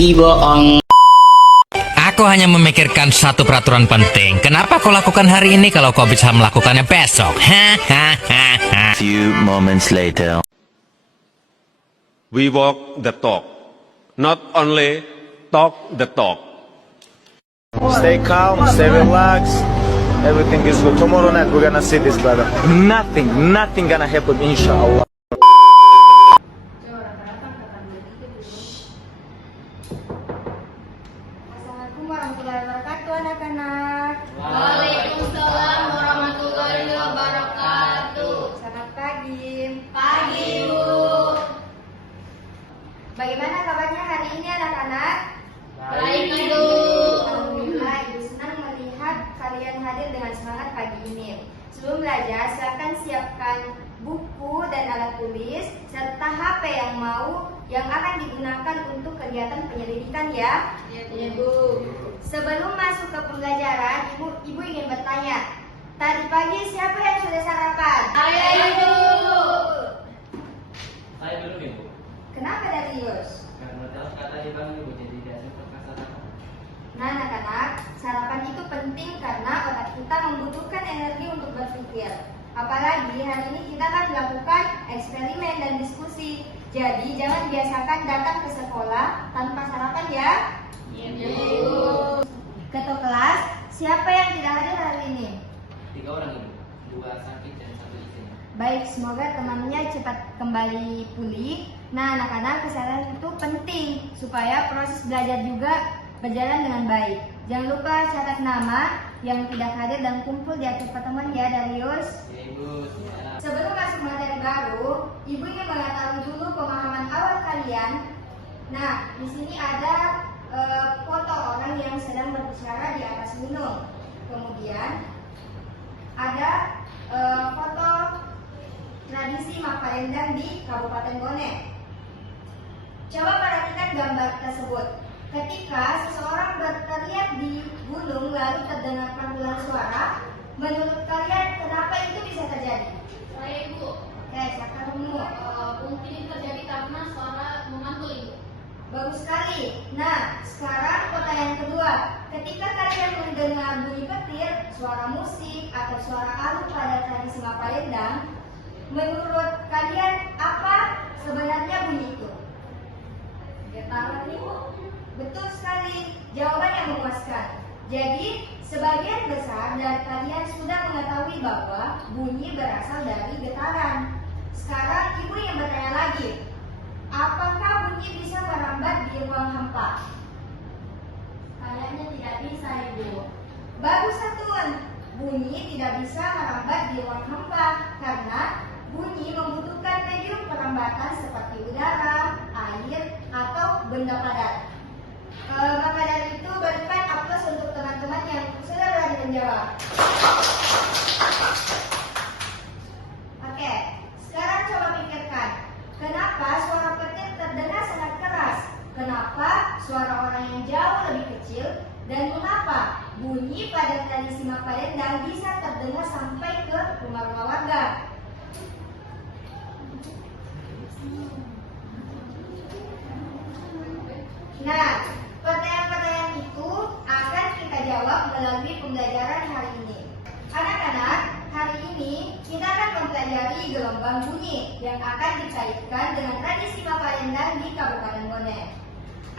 Iboong. Aku hanya memikirkan satu peraturan penting. Kenapa kau lakukan hari ini kalau kau bisa melakukannya besok? Few moments later. We walk the talk, not only talk the talk. Stay calm, stay relaxed. Everything is good. Tomorrow night we're gonna see this, brother. Nothing gonna happen, inshallah. Assalamualaikum warahmatullahi wabarakatuh, anak-anak. Waalaikumsalam warahmatullahi wabarakatuh. Selamat pagi. Pagi, Bu. Bagaimana kabarnya hari ini, anak-anak? Baik, Ibu. Alhamdulillah, Ibu senang melihat kalian hadir dengan semangat pagi ini. Sebelum belajar, silakan siapkan buku dan alat tulis serta HP yang akan digunakan untuk kegiatan penyelidikan ya. Iya, Bu. Sebelum masuk ke pembelajaran, Ibu ingin bertanya. Tadi pagi siapa yang sudah sarapan? Saya, Ibu. Saya dulu nih, Bu. Kenapa Darius? Karena tahu kata Ibang Ibu jadi tidak sempat sarapan. Nah, anak-anak, sarapan itu penting karena otak kita membutuhkan energi untuk berpikir. Apalagi hari ini kita akan melakukan eksperimen dan diskusi. Jadi jangan biasakan datang ke sekolah tanpa sarapan ya. Iya, Bu. Ketua kelas, siapa yang tidak hadir hari ini? 3 orang, Ibu. 2 sakit dan 1 istri. Baik, semoga temannya cepat kembali pulih. Nah, anak-anak, kesehatan itu penting supaya proses belajar juga berjalan dengan baik. Jangan lupa catat nama yang tidak hadir dan kumpul di akhir pertemuan ya, Darius. Ya, Ibu. Ya. Sebelum masuk materi baru, Ibu ingin mengetahui dulu pemahaman awal kalian. Nah, di sini ada foto orang yang sedang berbicara di atas gunung. Kemudian ada foto tradisi Maparendang di Kabupaten Bone. Coba perhatikan gambar tersebut. Ketika seseorang berteriak di gunung lalu terdengar panggilan suara, menurut kalian kenapa itu bisa terjadi? Saya, Ibu. Oke, silakan kamu. Mungkin ini terjadi karena suara memantul, Ibu. Bagus sekali. Nah, sekarang pertanyaan kedua. Ketika kalian mendengar bunyi petir, suara musik, atau suara alu pada tradisi Maparendang, menurut kalian apa sebenarnya bunyi itu? Getaran, Ibu. Betul sekali. Jawaban yang memuaskan. Jadi, sebagian besar dari kalian sudah mengetahui bahwa bunyi berasal dari getaran. Sekarang Ibu yang bertanya lagi. Apakah bunyi bisa merambat di ruang hampa? Kayaknya tidak bisa, Ibu. Bagus, Satun. Bunyi tidak bisa merambat di ruang hampa karena bunyi membutuhkan medium perambatan seperti udara, air, atau benda padat. Maka dari itu berikan aplaus untuk teman-teman yang sudah berani menjawab. Oke, sekarang coba pikirkan, kenapa suara petir terdengar sangat keras? Kenapa suara orang yang jauh lebih kecil? Dan mengapa bunyi pada tradisi Maparendang bisa terdengar sampai ke rumah-rumah warga? Nah, pertanyaan-pertanyaan itu akan kita jawab melalui pembelajaran hari ini. Anak-anak, hari ini kita akan mempelajari gelombang bunyi yang akan dikaitkan dengan tradisi Maparendang di Kabupaten Bone.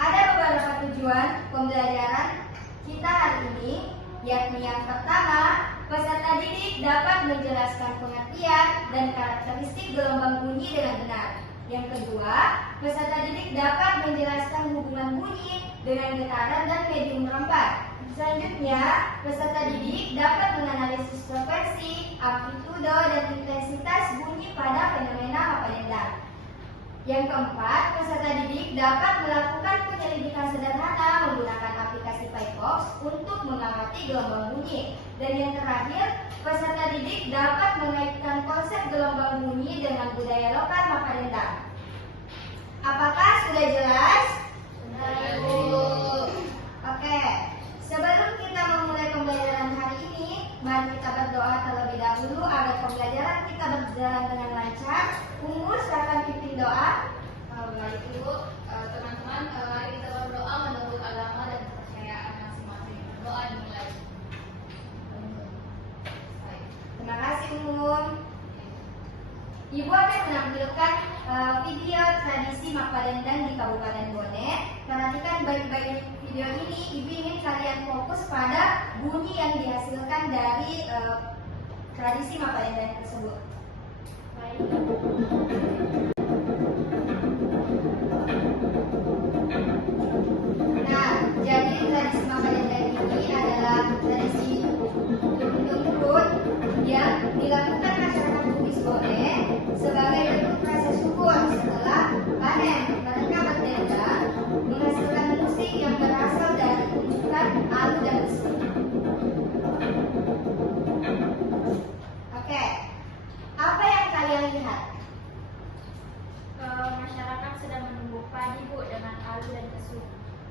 Ada beberapa tujuan pembelajaran kita hari ini, yakni yang pertama, peserta didik dapat menjelaskan pengertian dan karakteristik gelombang bunyi dengan benar. Yang kedua, peserta didik dapat menjelaskan hubungan bunyi dengan getaran dan medium merambat. Selanjutnya, peserta didik dapat menganalisis frekuensi, amplitudo, dan intensitas bunyi pada fenomena Maparendang. Yang keempat, peserta didik dapat melakukan penyelidikan sederhana menggunakan aplikasi PyFox untuk mengamati gelombang bunyi. Dan yang terakhir, peserta didik dapat mengaitkan konsep gelombang bunyi dengan budaya lokal Maparendang. Apakah sudah jelas? Sudah, Bu. Oke, sebelum kita memulai pembelajaran hari ini, mari kita berdoa terlebih dahulu agar pembelajaran kita berjalan dengan lancar. Umur silakan pimpin doa. Baik, Ibu. Teman-teman, mari kita berdoa Umum. Ibu akan menampilkan video tradisi Mapalendang di Kabupaten Bone. Perhatikan baik-baik video ini. Ibu ingin kalian fokus pada bunyi yang dihasilkan dari tradisi Mapalendang tersebut. Nah, jadi tradisi Mapalendang ini adalah tradisi turun-temurun yang dilakukan masyarakat Bugis Bone sebagai bentuk rasa syukur setelah panen. Mereka berdendang menghasilkan musik yang berasal dari tumbukan alu dan besi. Oke, apa yang kalian lihat? Masyarakat sedang menumbuk padi, Bu, dengan alu dan kesuk.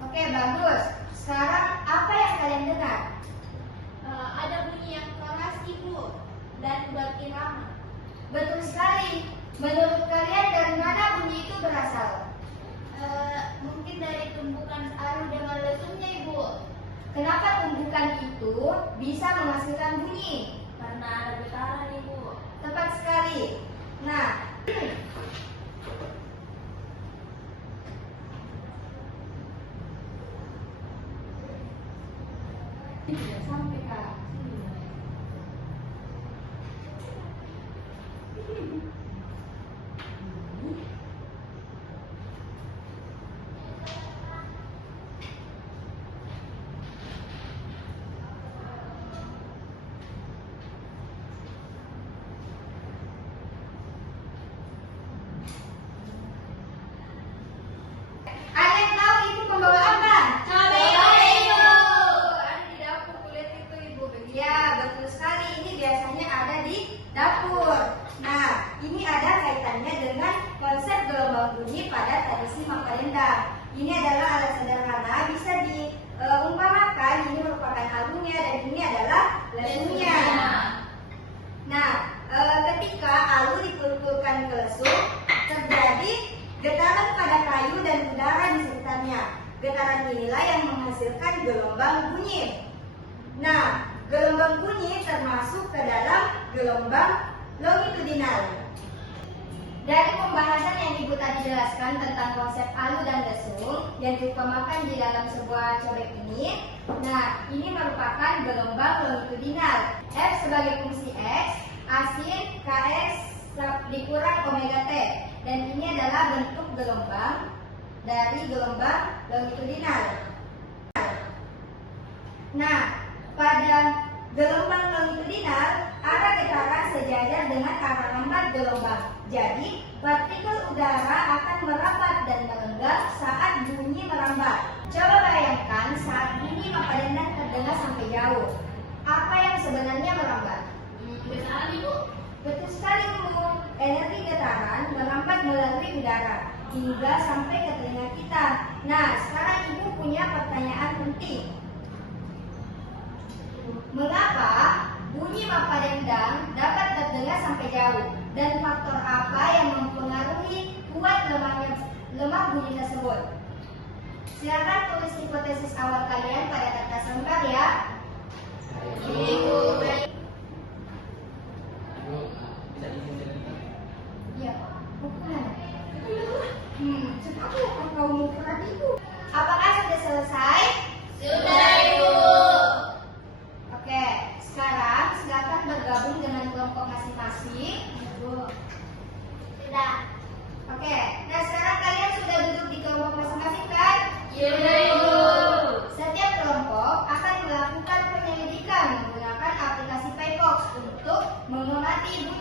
Oke, bagus. Sekarang apa yang kalian dengar? Ada bunyi yang keras, Ibu, dan berirama. Betul sekali. Menurut kalian dari mana bunyi itu berasal? Mungkin dari tumbukan alu dengan lesungnya, Ibu. Kenapa tumbukan itu bisa menghasilkan bunyi? Karena ada getaran, Ibu. Tepat sekali. Nah, sampai Kak. Ada yang tahu ibu membawa apa? Cabai, Ibu. Ada di dapur kulit itu ibu. Ya, betul sekali. Ini biasanya ada di dapur. Nah, ini ada kaitannya dengan konsep gelombang bunyi pada tradisi Mapalendang. Ini adalah alat sederhana, bisa diumpamakan. Ini merupakan alunya dan ini adalah lesungnya. Nah, ketika alu dipukulkan ke lesung, terjadi getaran pada kayu dan udara di sekitarnya. Getaran inilah yang menghasilkan gelombang bunyi. Nah, gelombang bunyi termasuk ke dalam gelombang longitudinal. Dari pembahasan yang Ibu tadi jelaskan tentang konsep alu dan lesung yang diumpamakan di dalam sebuah cobek ini, nah ini merupakan gelombang longitudinal. F sebagai fungsi X, asin Kx dikurang omega T, dan ini adalah bentuk gelombang dari gelombang longitudinal. Nah, pada gelombang longitudinal arah getaran sejajar dengan arah lambat gelombang. Jadi, partikel udara akan merambat dan melenggang saat bunyi merambat. Coba bayangkan saat bunyi Mapalendang terdengar sampai jauh. Apa yang sebenarnya merambat? Getaran, Ibu. Betul sekali, Bu. Energi getaran merambat melalui udara hingga sampai ke telinga kita. Nah, sekarang Ibu punya pertanyaan penting. Mengapa bunyi Mapalendang dapat terdengar sampai jauh? Dan faktor apa yang mempengaruhi kuat lemah bunyi tersebut? Silakan tulis hipotesis awal kalian pada kertas lembar ya. Ibu, baik. Ibu, bisa disindir lagi? Ya, bukan. Cepat ya, kau mau berat itu. Apakah sudah selesai? Sudah, Ibu. Oke, sekarang silakan bergabung dengan kelompok masing-masing. Sudah. Oke, nah sekarang kalian sudah duduk di kelompok masing-masing kan? Sudah, Ibu. Setiap kelompok akan melakukan penyelidikan menggunakan aplikasi Paybox untuk mengamati bunyi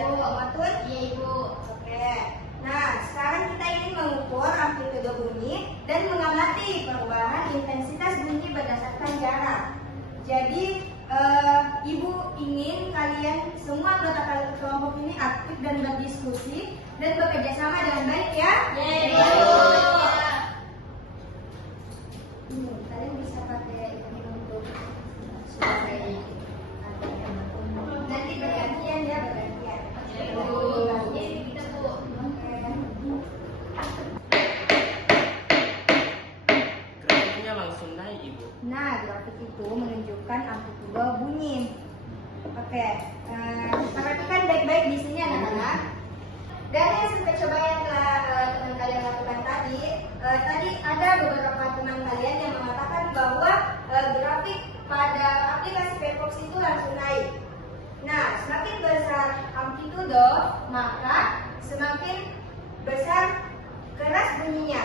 Sudah mengatur? Iya Ibu. Oke. Nah, sekarang kita ingin mengukur amplitudo bunyi dan mengamati perubahan intensitas bunyi berdasarkan jarak. Jadi, Ibu ingin kalian semua anggota kelompok ini aktif dan berdiskusi dan bekerja sama dengan baik ya? Kalian bisa pakai ini untuk supaya nanti bergantian ya, bergantian. Jadi kita Bu. Grafiknya langsung naik Ibu. Nah, grafik itu menunjukkan amplitudo bunyi. Oke, perhatikan baik-baik di sini anak-anak. Dari hasil percobaan yang telah teman kalian lakukan tadi ada beberapa teman kalian yang mengatakan bahwa grafik pada aplikasi Paybox itu langsung naik. Nah, semakin besar amplitudo, maka semakin besar keras bunyinya.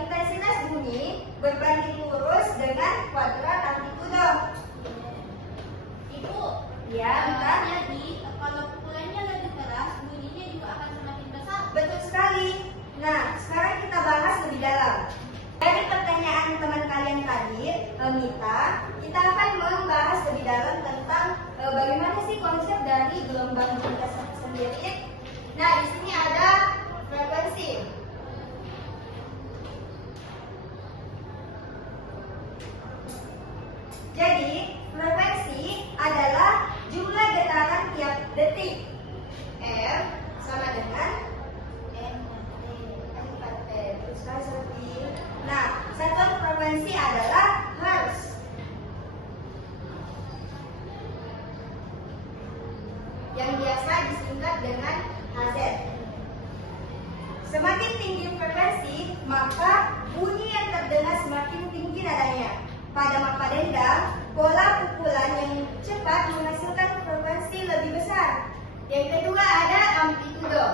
Intensitas bunyi berbanding lurus dengan kuadrat amplitudo. Ibu, Ya, bentar. jadi kalau pukulannya lebih keras, bunyinya juga akan semakin besar. Betul sekali. Nah, sekarang kita bahas lebih dalam. Dari pertanyaan teman kalian tadi, Mita, kita akan membahas lebih dalam tentang bagaimana sih konsep dari gelombang bunyi sendiri. Nah, di sini ada frekuensi. Jadi, frekuensi adalah jumlah getaran tiap detik. R sama dengan Nah, satuan frekuensi adalah hertz. Yang biasa disingkat dengan Hz. Semakin tinggi frekuensi, maka bunyi yang terdengar semakin tinggi nadanya. Pada mapa dendam, bola pukulan yang cepat menghasilkan frekuensi lebih besar. Yang kedua ada amplitudo.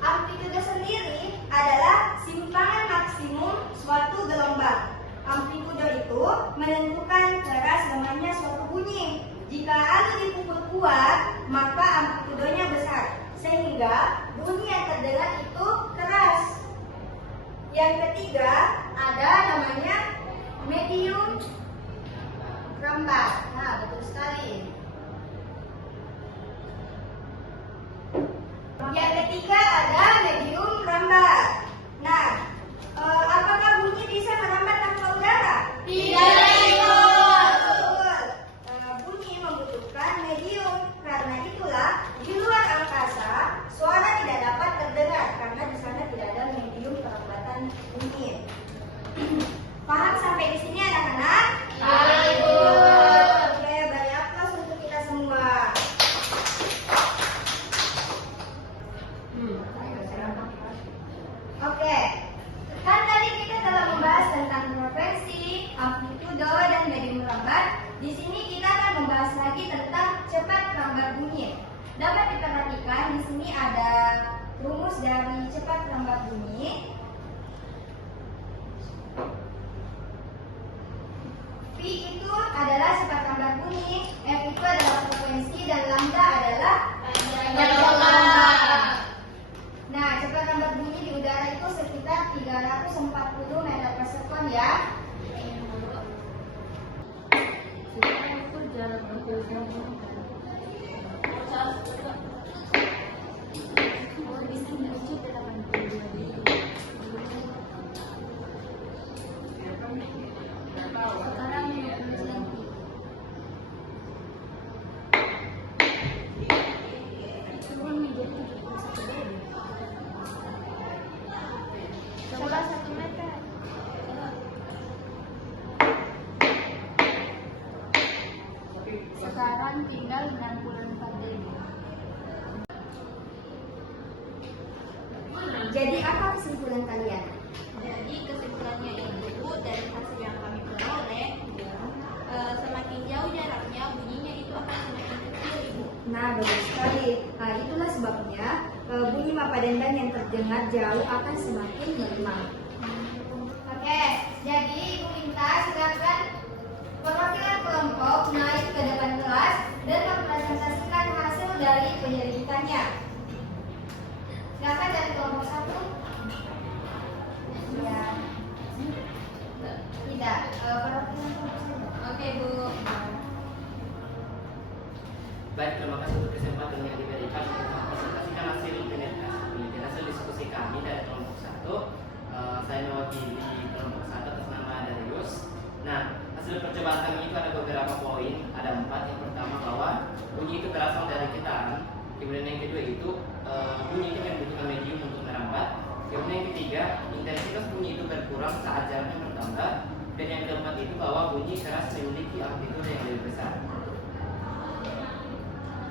Amplitudo sendiri adalah simpangan maksimum suatu gelombang. Amplitudo itu menentukan keras lemahnya suatu bunyi. Jika alu dipukul kuat, maka amplitudonya besar, sehingga bunyi yang terdengar itu keras. Yang ketiga ada namanya medium rembat. Nah, betul sekali. Yang ketiga ada medium rembat. Nah, apakah bunyi bisa merambat tanpa udara? Betul. Bunyi membutuhkan medium. Karena itulah di luar angkasa suara tidak dapat terdengar karena di sana tidak ada medium perambatan bunyi. Paham sampai di sini anak-anak? Oke, beri aplaus untuk kita semua. Oke, kan tadi kita telah membahas tentang frekuensi, amplitudo, dan medium rambat. Di sini kita akan membahas lagi tentang cepat rambat bunyi. Dapat diperhatikan di sini ada rumus dari cepat rambat bunyi. V itu adalah cepat rambat bunyi, F itu adalah frekuensi, dan lambda adalah panjang. Nah, cepat rambat bunyi di udara itu sekitar 340 meter per sekon ya. Coba 1 meter. Sekarang tinggal 64 ribu. Jadi apa kesimpulan kalian? Jadi kesimpulannya itu dari hasil yang kami peroleh, semakin jauh jaraknya bunyinya itu akan semakin kecil Ibu. Nah, bagus sekali. Nah, itulah sebabnya bunyi mapa dendam yang terdengar jauh akan semakin melemah. Oke, jadi Ibu minta silakan perwakilan Bapak saja. Oke, Bu. Baik, terima kasih untuk kesempatan yang diberikan untuk mempresentasikan hasil penelitian hasil diskusi kami dari kelompok 1. Saya mewakili kelompok 1 atas nama Darius. Nah, hasil percobaan kami itu ada beberapa poin, ada 4. Yang pertama bahwa bunyi itu berasal dari getaran. Kemudian yang kedua itu bunyi itu membutuhkan medium untuk merambat. Kemudian yang ketiga, intensitas bunyi itu berkurang saat jaraknya bertambah. Dan yang keempat itu bahwa bunyi keras memiliki amplitude yang lebih besar.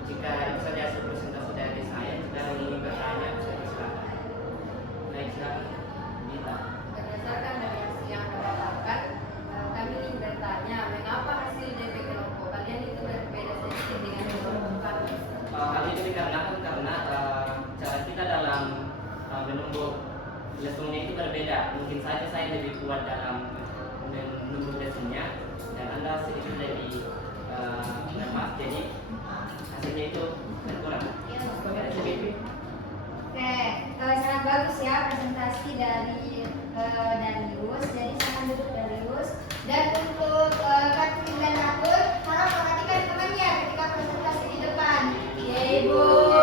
Jika itu saja hasil presentasi dari saya, jika ingin bertanya bisa silakan. Baik, silakan. Dita. Berdasarkan dari hasil yang Anda dapatkan, kami ingin bertanya, mengapa hasil DP kelompok kalian itu berbeda sedikit dengan kelompok kami? Hal itu dikarenakan karena cara kita dalam menumbuk lesungnya itu berbeda. Mungkin saja saya lebih kuat dalam menumbuk lesungnya dan Anda sedikit lebih lemah, jadi hasilnya itu berkurang. Oke, sangat bagus ya presentasi dari Darius. Jadi sangat duduk Darius. Dan untuk Katrin dan Rahul, harap perhatikan temannya ketika presentasi di depan. Yeay, Bu.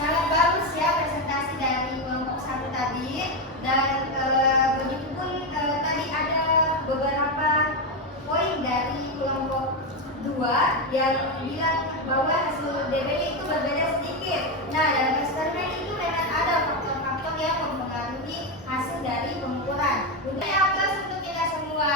Sangat bagus ya presentasi dari kelompok 1 tadi. Dan begitupun tadi ada beberapa poin dari kelompok 2 yang bilang bahwa hasil DP-nya itu berbeda sedikit. Nah, dalam eksperimen itu memang ada faktor-faktor yang mempengaruhi hasil dari pengukuran. Bunda aplaus untuk kita semua.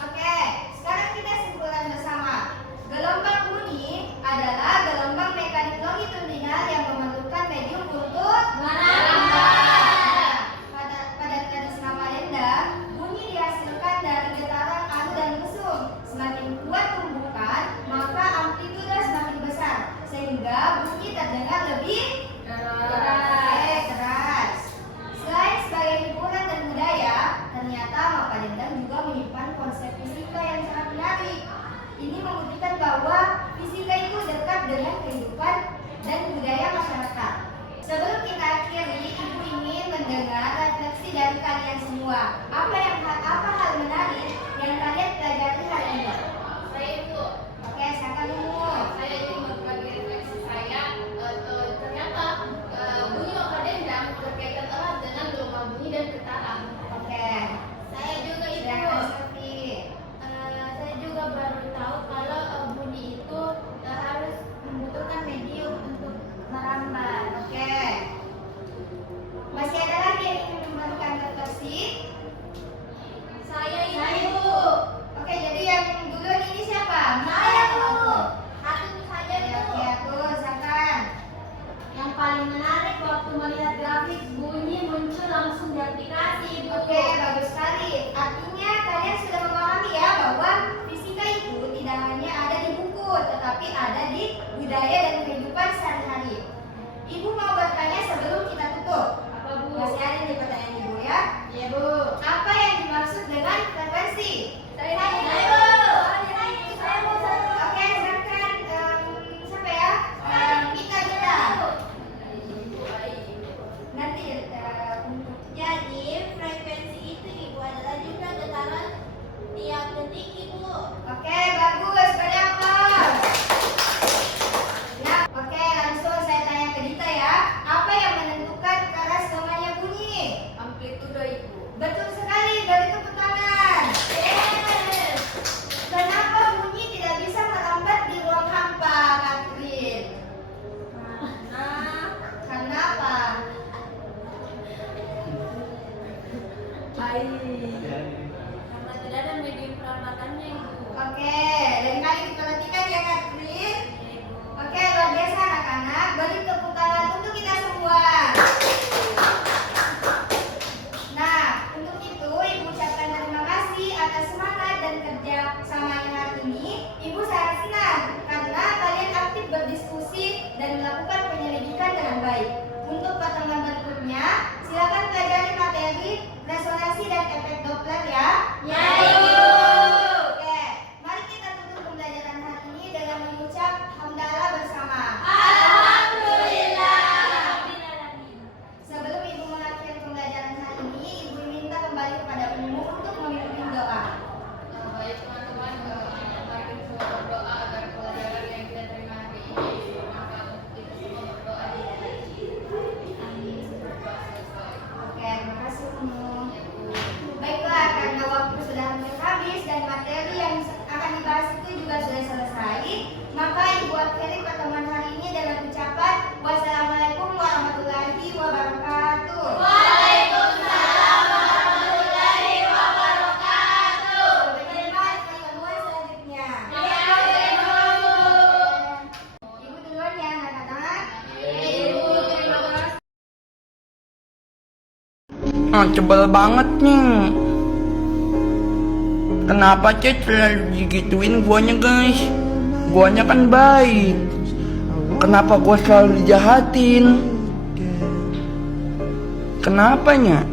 Oke, sekarang kita simpulkan bersama. Gelombang bunyi adalah gelombang mekanik longitudinal yang memerlukan medium untuk merambat. Pada tradisi Ramalenda, bunyi dihasilkan dari getaran anu dan lesung. Semakin kuat tumbukan, maka amplitude semakin besar, sehingga bunyi terdengar lebih keras. Selain sebagai hiburan dan budaya, ternyata Mapa Dendang juga menyimpan konsep fisika yang sangat menarik. Ini membuktikan bahwa fisika itu dekat dengan kehidupan dan budaya masyarakat. Sebelum kita akhiri, Ibu ingin mendengar refleksi dari kalian semua. Apa hal menarik yang kalian pelajari hari ini? Saya, Bu. Oke, silakan Ibu. Saya ingin berbagi refleksi saya. Ternyata bunyi Mapa Dendang berkaitan erat dengan gelombang bunyi dan getaran. Oke. Saya juga itu. Silakan Sofi. Saya juga baru tahu kalau bunyi itu harus membutuhkan medium untuk Merambat. Oke. Masih ada lagi yang ingin memberikan refleksi? saya Saya, itu. Bu. Oke, jadi yang duluan ini siapa? Saya, Bu. Bu. Satu saja, Oke, Bu. aku silakan. Yang paling menarik waktu melihat grafik bunyi muncul langsung di aplikasi, Bu. Oke, bagus sekali. Artinya kalian sudah memahami ya bahwa fisika itu tidak hanya ada di buku, tetapi ada di budaya dan kehidupan sehari-hari. Ibu mau bertanya sebelum kita tutup. Apa, Bu? Masih ada nih pertanyaan Ibu ya. Iya, Bu. Apa yang dimaksud dengan frekuensi? Saya, Bu. Oke, silakan siapa ya? Kita. Nanti Jadi, frekuensi itu, Ibu, adalah juga getaran tiap detik, Ibu. Oke, bagus. Beri aplaus. Nah, oke, langsung saya tanya ke Dita ya. Apa yang menentukan keras lemahnya bunyi? Amplitude Ibu. Betul sekali. Beri tepuk tangan. Yes. Kenapa bunyi tidak bisa merambat di ruang hampa, Katrin? Karena apa? Karena tidak ada medium perambatannya, Ibu. Oke, lain kali diperhatikan ya, Katrin. Oke, luar biasa anak-anak. Beri tepuk tangan untuk kita semua. Nah, untuk itu Ibu ucapkan terima kasih atas semangat dan kerja samanya hari ini. Ibu sangat senang karena kalian aktif berdiskusi dan melakukan penyelidikan dengan baik. Untuk pertemuan berikutnya, silakan pelajari materi resonansi dan efek Doppler ya. Ya, Ibu. Oke, mari kita tutup pembelajaran hari ini dengan mengucap hamdalah bersama. Alhamdulillah. Sebelum Ibu mengakhiri pembelajaran hari ini, kepada penyembuh untuk memimpin doa. Baik teman-teman, mari kita berdoa agar pelajaran yang kita terima hari ini bermanfaat untuk kita semua. Berdoa di Amin. berdoa selesai. Oke, makasih Unu. Baiklah, karena waktu sudah hampir habis dan materi yang akan dibahas itu juga sudah selesai, maka Ibu akhiri pertemuan hari ini dengan ucapan wassalamualaikum warahmatullahi wabarakatuh. Waalaikumsalam warahmatullahi wabarakatuh. Sampai jumpa di pertemuan selanjutnya. Ibu duluan ya anak-anak. Ibu terima kasih. Sebel banget nih. Kenapa Cek selalu digituin guanya guys? Guanya kan baik. Kenapa gua selalu dijahatin? Kenapanya?